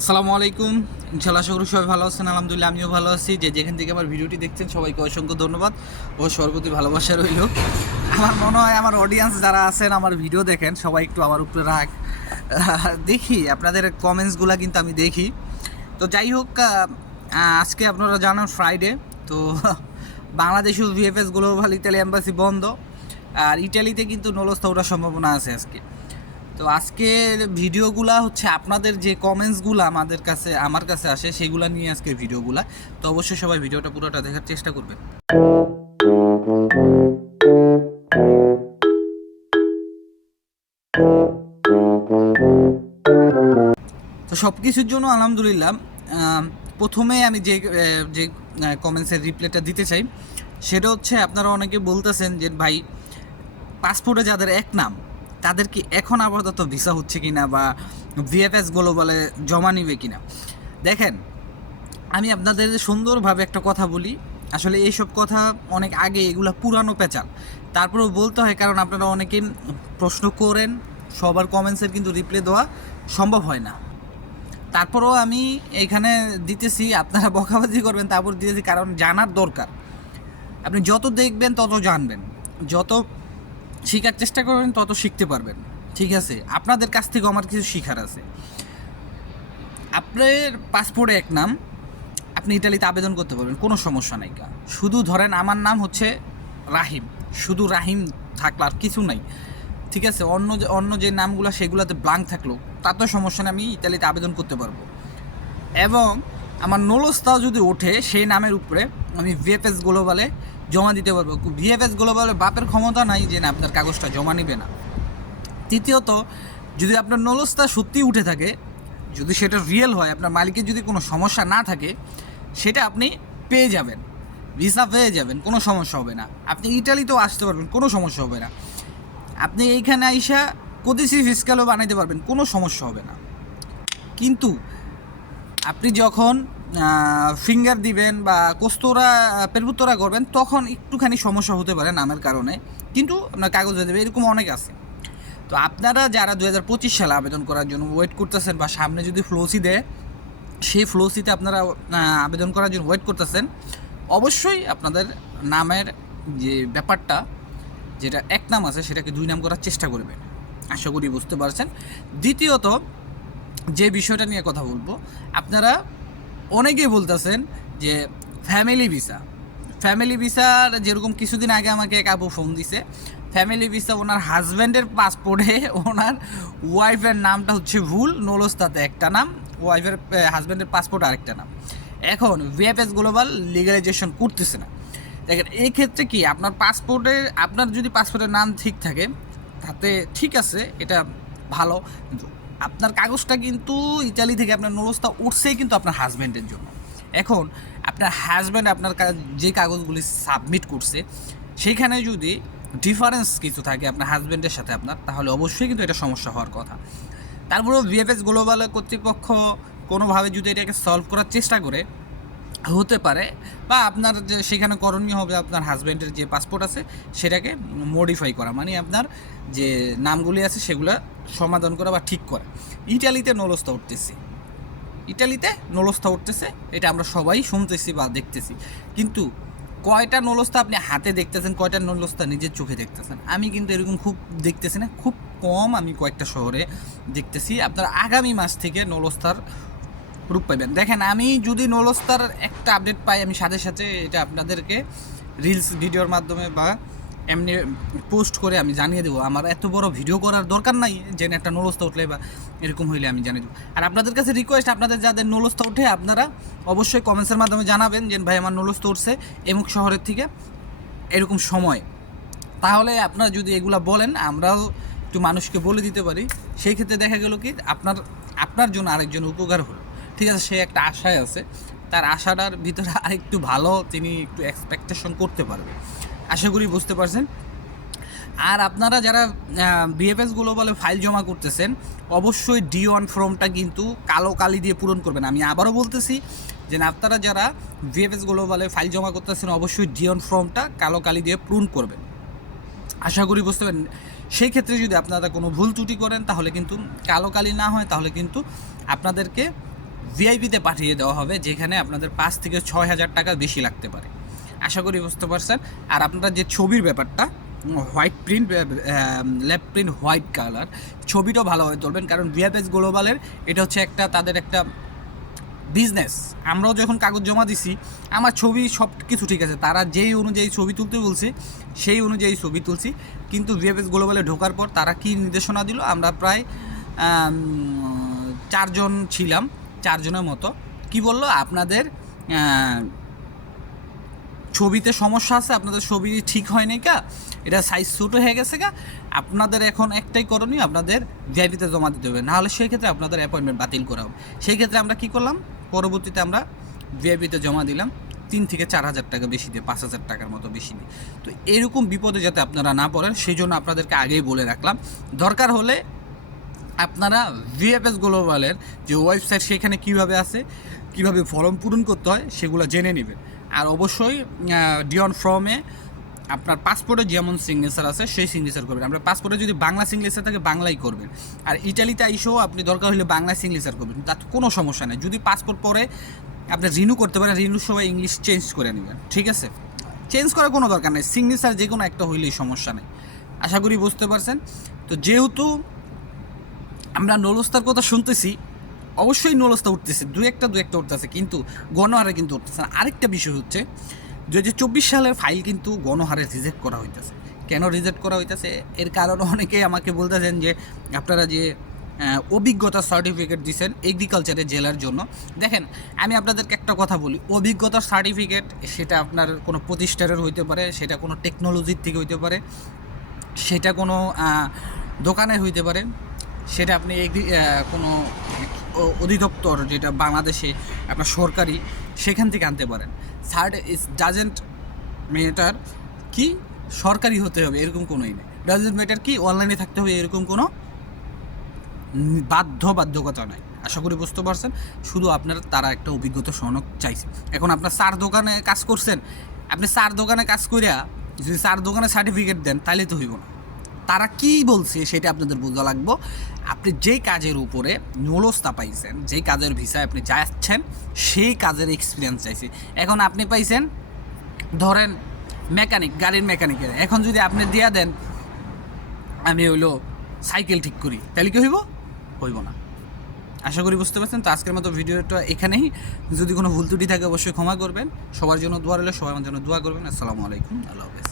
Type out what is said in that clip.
আসসালামু আলাইকুম। ইনশাআল্লাহ আশা করি সবাই ভালো আছেন। আলহামদুলিল্লাহ আমিও ভালো আছি। যে যেখান থেকে আমার ভিডিওটি দেখছেন সবাইকে অসংখ্য ধন্যবাদ ও সর্বতি ভালোবাসা রইল। আমার মনে হয় আমার অডিয়েন্স যারা আছেন আমার ভিডিও দেখেন সবাই একটু আমার উপরে রাগ দেখি আপনাদের কমেন্টসগুলো কিন্তু আমি দেখি। তো যাই হোক, আজকে আপনারা জানেন ফ্রাইডে, তো বাংলাদেশেও ভিএফএস গ্লোবাল ইতালি এম্বাসি বন্ধ, আর ইটালিতে কিন্তু নলস্তা ওঠার সম্ভাবনা আছে আজকে। তো আজকের ভিডিওগুলা হচ্ছে আপনাদের যে কমেন্টসগুলো আমার কাছে আসে সেগুলো নিয়ে আজকের ভিডিওগুলা। তো অবশ্যই সবাই ভিডিওটা পুরোটা দেখার চেষ্টা করবেন। তো সব কিছুর জন্য আলহামদুলিল্লাহ। প্রথমে আমি যে কমেন্টসের রিপ্লাইটা দিতে চাই সেটা হচ্ছে, আপনারা অনেকে বলতেছেন যে ভাই পাসপোর্টে যাদের এক নাম তাদের কি এখন আপাতত ভিসা হচ্ছে কিনা বা ভিএফএস গ্লোবালে জমা নিবে কিনা। দেখেন, আমি আপনাদের সুন্দরভাবে একটা কথা বলি। আসলে এইসব কথা অনেক আগে, এগুলা পুরানো পেঁচাল, তারপরেও বলতে হয় কারণ আপনারা অনেকে প্রশ্ন করেন, সবার কমেন্টসের কিন্তু রিপ্লাই দেওয়া সম্ভব হয় না। তারপরেও আমি এখানে দিতেছি, আপনারা বকাবাজি করবেন তারপর দিতেছি, কারণ জানার দরকার। আপনি যত দেখবেন তত জানবেন, যত শেখার চেষ্টা করবেন তত শিখতে পারবেন। ঠিক আছে, আপনাদের কাছ থেকে আমার কিছু শেখার আছে। আপনার পাসপোর্টে এক নাম, আপনি ইটালিতে আবেদন করতে পারবেন, কোনো সমস্যা নাই। শুধু ধরেন আমার নাম হচ্ছে রাহিম, শুধু রাহিম থাকলো, আর কিছু নাই। ঠিক আছে, অন্য যে নামগুলো সেগুলোতে ব্লাঙ্ক থাকলো তাতেও সমস্যা নেই, আমি ইতালিতে আবেদন করতে পারবো। এবং আমার নলস্তাও যদি ওঠে সেই নামের উপরে, আমি ভিএফএস গ্লোবালে জমা দিতে পারবো। ভিএফএস গ্লোবালে বাপের ক্ষমতা নাই যে না আপনার কাগজটা জমা নিবে না। তৃতীয়ত, যদি আপনার নলস্তা সত্যিই উঠে থাকে, যদি সেটা রিয়েল হয়, আপনার মালিকের যদি কোনো সমস্যা না থাকে, সেটা আপনি পেয়ে যাবেন, ভিসা পেয়ে যাবেন, কোনো সমস্যা হবে না। আপনি ইটালিতেও আসতে পারবেন, কোনো সমস্যা হবে না। আপনি এইখানে আইসা কদিসি ফিসকালও বানাইতে পারবেন, কোনো সমস্যা হবে না। কিন্তু আপনি যখন ফিঙ্গার দিবেন বা কোস্তরা পেরবুত্তরা করবেন, তখন একটুখানি সমস্যা হতে পারে নামের কারণে, কিন্তু আপনার কাগজ হয়ে দেবে, এরকম অনেক আছে। তো আপনারা যারা 2025 সালে আবেদন করার জন্য ওয়েট করতেছেন, বা সামনে যদি ফ্লোসি দেয় সেই ফ্লোসিতে আপনারা আবেদন করার জন্য ওয়েট করতেছেন, অবশ্যই আপনাদের নামের যে ব্যাপারটা, যেটা এক নাম আছে সেটাকে দুই নাম করার চেষ্টা করবেন। আশা করি বুঝতে পারছেন। দ্বিতীয়ত, যে বিষয়টা নিয়ে কথা বলবো, আপনারা অনেকেই বলতেছেন যে ফ্যামিলি ভিসার যেরকম কিছুদিন আগে আমাকে এক আপু ফোন দিছে, ফ্যামিলি ভিসা ওনার হাজব্যান্ডের পাসপোর্টে ওনার ওয়াইফের নামটা হচ্ছে ভুল, নলস্তাতে একটা নাম, ওয়াইফের হাজব্যান্ডের পাসপোর্ট আরেকটা নাম। এখন ভিএফএস গ্লোবাল লিগালাইজেশন করতেছে না। দেখেন, এই ক্ষেত্রে কি আপনার আপনার যদি পাসপোর্টের নাম ঠিক থাকে তাতে ঠিক আছে, এটা ভালো। কিন্তু আপনার কাগজটা কিন্তু ইতালি থেকে আপনার নলস্তা উঠছেই কিন্তু আপনার হাজব্যান্ডের জন্য। এখন আপনার হাজব্যান্ড আপনার যে কাগজগুলি সাবমিট করছে সেখানে যদি ডিফারেন্স কিছু থাকে আপনার হাজব্যান্ডের সাথে আপনার, তাহলে অবশ্যই কিন্তু এটা সমস্যা হওয়ার কথা। তারপরেও ভিএফএস গ্লোবাল কর্তৃপক্ষ কোনোভাবে যদি এটাকে সলভ করার চেষ্টা করে, হতে পারে, বা আপনার যে সেখানে করণীয় হবে আপনার হাজব্যান্ডের যে পাসপোর্ট আছে সেটাকে মডিফাই করা, মানে আপনার যে নামগুলি আছে সেগুলো সমাধান করা বা ঠিক করা। ইটালিতে নলস্তা উঠতেছে, এটা আমরা সবাই শুনতেছি বা দেখতেছি। কিন্তু কয়টা নলস্তা আপনি হাতে দেখতেছেন, কয়টা নলস্তা নিজের চোখে দেখতেছেন? আমি কিন্তু এরকম খুব দেখতেছি না, খুব কম। আমি কয়েকটা শহরে দেখতেছি। আপনার আগামী মাস থেকে নলস্তার রূপ পাইবেন। দেখেন, আমি যদি নলস্তার একটা আপডেট পাই, আমি সাথে সাথে এটা আপনাদেরকে রিলস ভিডিওর মাধ্যমে বা এমনি পোস্ট করে আমি জানিয়ে দেবো। আমার এত বড় ভিডিও করার দরকার নাই যে একটা নলস্তা উঠলে বা এরকম হইলে আমি জানিয়ে দেবো। আর আপনাদের কাছে রিকোয়েস্ট, আপনাদের যাদের নলস্তা উঠে আপনারা অবশ্যই কমেন্টসের মাধ্যমে জানাবেন যে ভাই আমার নলস্তা উঠছে এমুক শহরের থেকে এরকম সময়। তাহলে আপনারা যদি এগুলা বলেন, আমরাও একটু মানুষকে বলে দিতে পারি। সেই ক্ষেত্রে দেখা গেল কি আপনার জন্য আরেকজন উপকার হলো। ঠিক আছে, সে একটা আশায় আছে, তার আশাটার ভিতরে আরেকটু ভালো তিনি একটু এক্সপেকটেশন করতে পারবে। আশা করি বুঝতে পারছেন। আর আপনারা যারা ভিএফএস গ্লোবালে ফাইল জমা করতেছেন, অবশ্যই D1 ফর্মটা কিন্তু কালো কালি দিয়ে পূরণ করবেন। আমি আবারও বলতেছি যে আপনারা যারা ভিএফএস গ্লোবালে ফাইল জমা করতেছেন, অবশ্যই D1 ফর্মটা কালো কালি দিয়ে পূরণ করবেন। আশা করি বুঝতে পারেন। সেই ক্ষেত্রে যদি আপনারা কোনো ভুল ত্রুটি করেন তাহলে কিন্তু কালো কালি না হয়, তাহলে কিন্তু আপনাদেরকে ভিআইপিতে পাঠিয়ে দেওয়া হবে, যেখানে আপনাদের 5 থেকে 6,000 টাকা বেশি লাগতে পারে। আশা করি বুঝতে পারছেন। আর আপনারা যে ছবির ব্যাপারটা, white print, lab print white colour, ছবিটাও ভালোভাবে তুলবেন, কারণ ভিএফএক্স গ্লোবালের এটা হচ্ছে একটা তাদের একটা বিজনেস। আমরাও যখন কাগজ জমা দিছি আমার ছবি সব কিছু ঠিক আছে, তারা যেই অনুযায়ী ছবি তুলতে বলছে সেই অনুযায়ী ছবি তুলছি, কিন্তু ভিএফএক্স গ্লোবালে ঢোকার পর তারা কি নির্দেশনা দিল, আমরা প্রায় 4 জন ছিলাম, 4 জনের মতো। কি বললো, আপনাদের ছবিতে সমস্যা আছে, আপনাদের ছবি ঠিক হয় নাই কা, এটা সাইজ ছোটো হয়ে গেছে কা, আপনাদের এখন একটাই করণীয়, আপনাদের ভিআইপিতে জমা দিতে হবে, নাহলে সেই ক্ষেত্রে আপনাদের অ্যাপয়েন্টমেন্ট বাতিল করা হবে। সেই ক্ষেত্রে আমরা কী করলাম, পরবর্তীতে আমরা ভিআইপিতে জমা দিলাম 3 থেকে 4,000 টাকা বেশি দিয়ে, 5,000 টাকার মতো বেশি দিয়ে। তো এরকম বিপদে যাতে আপনারা না পড়েন সেই জন্য আপনাদেরকে আগেই বলে রাখলাম। দরকার হলে আপনারা ভিএফএক্স গ্লোবালের যে ওয়েবসাইট সেখানে কীভাবে আছে, কীভাবে ফর্ম পূরণ করতে হয় সেগুলো জেনে নেবেন। আর অবশ্যই ডিওন ফর্মে আপনার পাসপোর্টে যেমন সিগনেচার আছে সেই সিগনেচার করবেন। আপনার পাসপোর্টে যদি বাংলা সিগনেচার থাকে বাংলাই করবেন, আর ইটালিতে আইসেও আপনি দরকার হলে বাংলা সিগনেচার করবেন, তাতে কোনো সমস্যা নেই। যদি পাসপোর্ট পরে আপনি রিনিউ করতে পারেন, রিনিউর সময় ইংলিশ চেঞ্জ করে নেবেন, ঠিক আছে? চেঞ্জ করার কোনো দরকার নেই, সিগনেচার যে কোনো একটা হইলেই সমস্যা নেই। আশা করি বুঝতে পারছেন। তো যেহেতু আমরা নলস্তার কথা শুনতেছি, অবশ্যই নলস্তা উঠতেছে, দু একটা উঠতেছে, কিন্তু গণহারে কিন্তু উঠতেছে না। আরেকটা বিষয় হচ্ছে 2024 সালের ফাইল কিন্তু গণহারে রিজেক্ট করা হইতেছে। কেন রিজেক্ট করা হইতেছে এর কারণ অনেকেই আমাকে বলতেছেন যে আপনারা যে অভিজ্ঞতা সার্টিফিকেট দিচ্ছেন এগ্রিকালচারের জেলার জন্য। দেখেন, আমি আপনাদেরকে একটা কথা বলি, অভিজ্ঞতার সার্টিফিকেট সেটা আপনার কোনো প্রতিষ্ঠানের হইতে পারে, সেটা কোনো টেকনোলজির থেকে হইতে পারে, সেটা কোনো দোকানের হইতে পারে, সেটা আপনি কোনো অধিদপ্তর যেটা বাংলাদেশে আপনার সরকারি সেখান থেকে আনতে পারেন। থার্ড ইজ ডাজেন্ট ম্যাটার কি সরকারি হতে হবে এরকম কোনোই নেই, ডাজেন্ট ম্যাটার কি অনলাইনে থাকতে হবে এরকম কোনো বাধ্যকতা নাই। আশা করি বুঝতে পারছেন। শুধু আপনার তারা একটা অভিজ্ঞতা সনদ চাইছে। এখন আপনার 4 দোকানে কাজ করছেন, আপনি 4 দোকানে কাজ করিয়া যদি 4 দোকানে সার্টিফিকেট দেন তাহলে তো হইব না। তারা কি বলছে সেটা আপনাদের বোঝা লাগবে। আপনি যেই কাজের উপরে নলস্তা পাইছেন, যেই কাজের ভিসায় আপনি যাচ্ছেন সেই কাজের এক্সপিরিয়েন্স চাইছে। এখন আপনি পাইছেন ধরেন মেকানিক, গাড়ির মেকানিকের, এখন যদি আপনি দিয়া দেন আমি হইলো সাইকেল ঠিক করি, তাহলে কি হইব না। আশা করি বুঝতে পারছেন। তো আজকের মতো ভিডিওটা এখানেই। যদি কোনো ভুল ত্রুটি থাকে অবশ্যই ক্ষমা করবেন। সবার জন্য দোয়া রইল, সবার জন্য দোয়া করবেন। আসসালামু আলাইকুম, আল্লাহ হাফেজ।